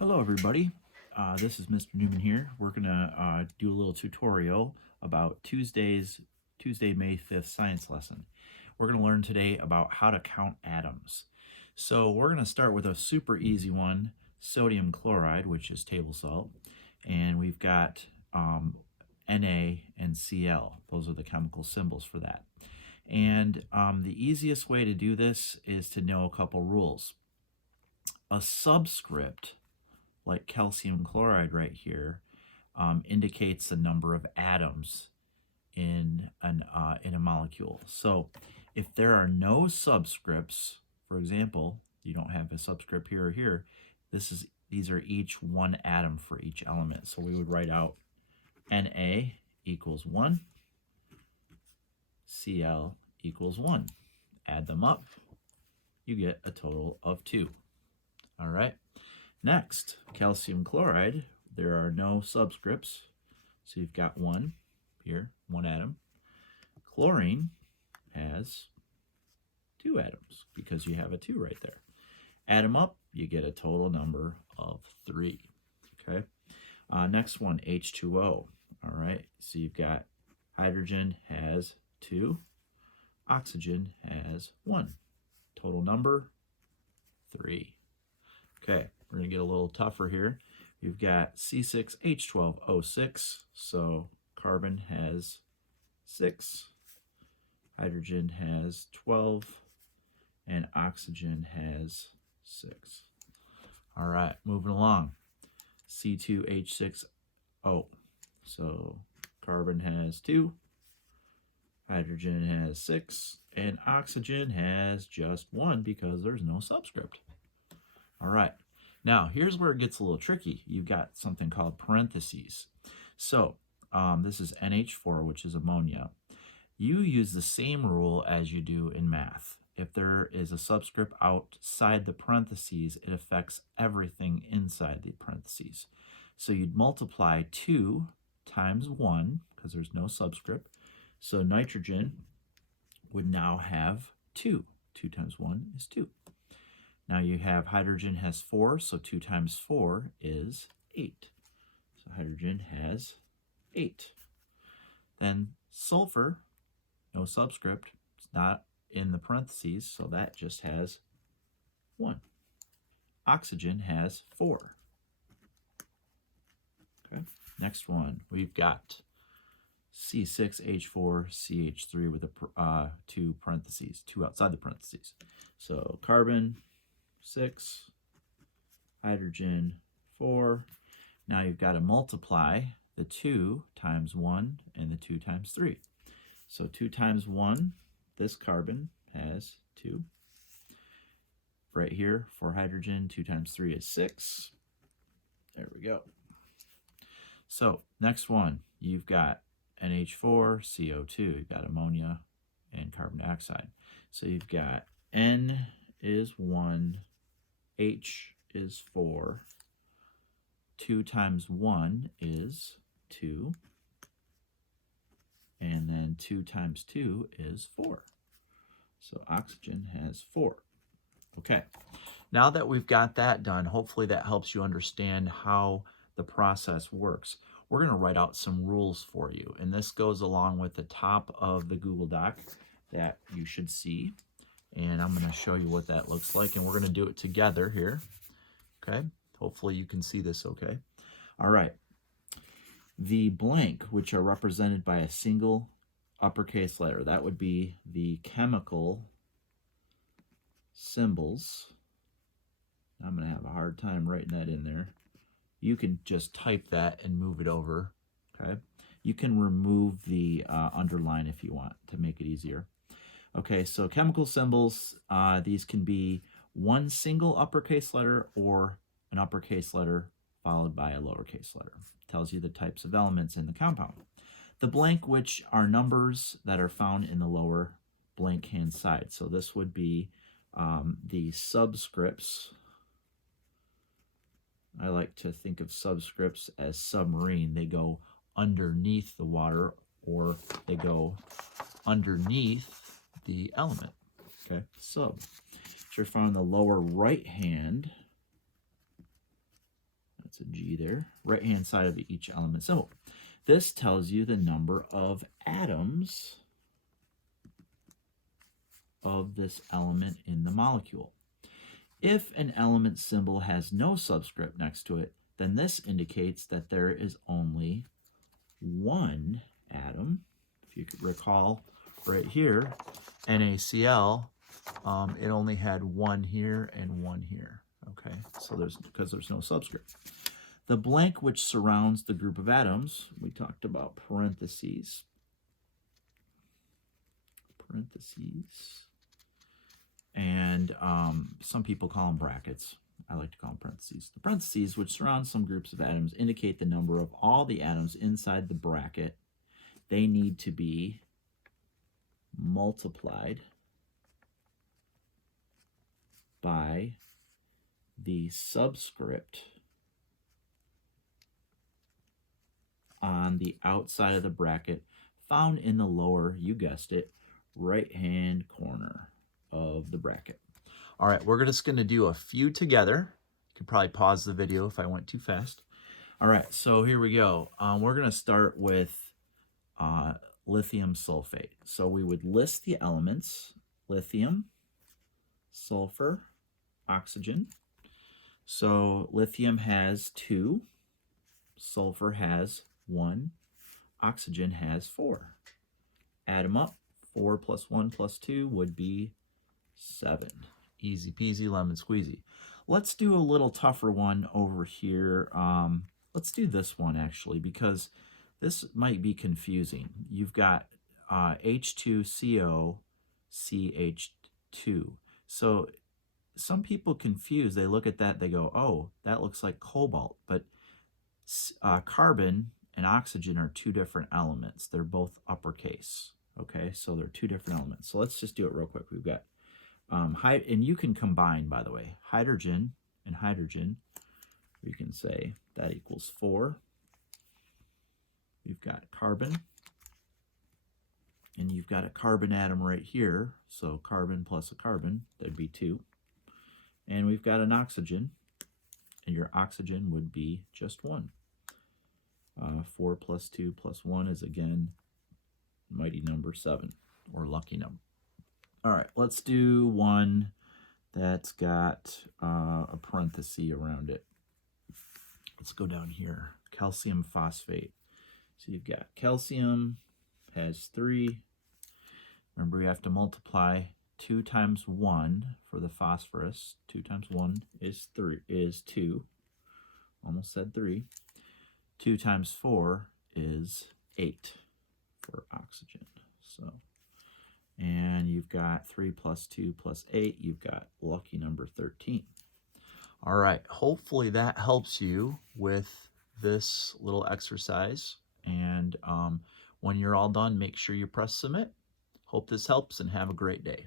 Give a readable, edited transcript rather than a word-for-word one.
Hello everybody, this is Mr. Newman here. We're going to do a little tutorial about Tuesday, May 5th science lesson. We're going to learn today about how to count atoms. So we're going to start with a super easy one, sodium chloride, which is table salt, and we've got Na and Cl. Those are the chemical symbols for that. And the easiest way to do this is to know a couple rules. A subscript, like calcium chloride right here, indicates the number of atoms in a molecule. So if there are no subscripts, for example, you don't have a subscript here or here, these are each one atom for each element. So we would write out Na equals 1, Cl equals 1. Add them up, you get a total of 2. All right. Next, calcium chloride, there are no subscripts, so you've got 1 here, 1 atom. Chlorine has 2 atoms because you have a 2 right there. Add them up, you get a total number of 3. Okay. Next one, H2O. All right, so you've got hydrogen has 2, oxygen has 1. Total number 3. Okay, we're going to get a little tougher here. You've got C6H12O6, so carbon has 6, hydrogen has 12, and oxygen has 6. All right, moving along. C2H6O, so carbon has 2, hydrogen has 6, and oxygen has just 1 because there's no subscript. All right, now here's where it gets a little tricky. You've got something called parentheses. So this is NH4, which is ammonia. You use the same rule as you do in math. If there is a subscript outside the parentheses, it affects everything inside the parentheses. So you'd multiply 2 times 1, because there's no subscript. So nitrogen would now have 2. 2 times 1 is 2. Now you have hydrogen has 4, so 2 times 4 is 8. So hydrogen has 8. Then sulfur, no subscript, it's not in the parentheses, so that just has 1. Oxygen has 4. Okay. Next one, we've got C6H4CH3 with a 2 parentheses, 2 outside the parentheses. So carbon 6, hydrogen 4. Now you've got to multiply the 2 times 1 and the 2 times 3. So 2 times 1, this carbon has 2. Right here for hydrogen, 2 times 3 is 6. There we go. So next one, you've got NH4, CO2, you've got ammonia and carbon dioxide. So you've got N is 1, H is 4, 2 times 1 is 2, and then 2 times 2 is 4. So oxygen has 4. Okay, now that we've got that done, hopefully that helps you understand how the process works. We're going to write out some rules for you, and this goes along with the top of the Google Doc that you should see. And I'm going to show you what that looks like, and we're going to do it together here. Okay, hopefully you can see this okay. All right, the blank, which are represented by a single uppercase letter, that would be the chemical symbols. I'm going to have a hard time writing that in there. You can just type that and move it over. Okay, you can remove the underline if you want to make it easier. Okay, so chemical symbols, these can be one single uppercase letter or an uppercase letter followed by a lowercase letter. It tells you the types of elements in the compound. The blank, which are numbers that are found in the lower blank hand side. So this would be the subscripts. I like to think of subscripts as submarine. They go underneath the water, or they go underneath the element. Okay, sub. Which are found in the lower right hand a G there. Right-hand side of each element symbol. This tells you the number of atoms of this element in the molecule. If an element symbol has no subscript next to it, then this indicates that there is only one atom. If you could recall right here, NaCl, it only had one here and one here. Okay, so because there's no subscript. The blank which surrounds the group of atoms, we talked about parentheses. And some people call them brackets. I like to call them parentheses. The parentheses, which surround some groups of atoms, indicate the number of all the atoms inside the bracket. They need to be multiplied by the subscript on the outside of the bracket found in the lower, you guessed it, right-hand corner of the bracket. All right, we're just going to do a few together. You could probably pause the video if I went too fast. All right, so here we go. We're going to start with lithium sulfate. So we would list the elements: lithium, sulfur, oxygen. So lithium has 2, sulfur has 1, oxygen has 4. Add them up. 4 plus 1 plus 2 would be 7. Easy peasy lemon squeezy. Let's do a little tougher one over here. Let's do this one actually, because this might be confusing. You've got H2CO, CH2. So some people confuse. They look at that, they go, oh, that looks like cobalt. But carbon and oxygen are 2 different elements. They're both uppercase. Okay, so they're 2 different elements. So let's just do it real quick. We've got, and you can combine, by the way, hydrogen and hydrogen. We can say that equals 4. We've got carbon, and you've got a carbon atom right here. So carbon plus a carbon, that'd be 2. And we've got an oxygen, and your oxygen would be just 1. 4 plus 2 plus 1 is, again, mighty number 7, or lucky number. All right, let's do one that's got a parenthesis around it. Let's go down here. Calcium phosphate. So you've got calcium has 3. Remember, we have to multiply 2 times 1 for the phosphorus. 2 times 1 is 2. Almost said 3. 2 times 4 is 8 for oxygen. So, and you've got 3 plus 2 plus 8. You've got lucky number 13. All right, hopefully that helps you with this little exercise. And when you're all done, make sure you press submit. Hope this helps, and have a great day.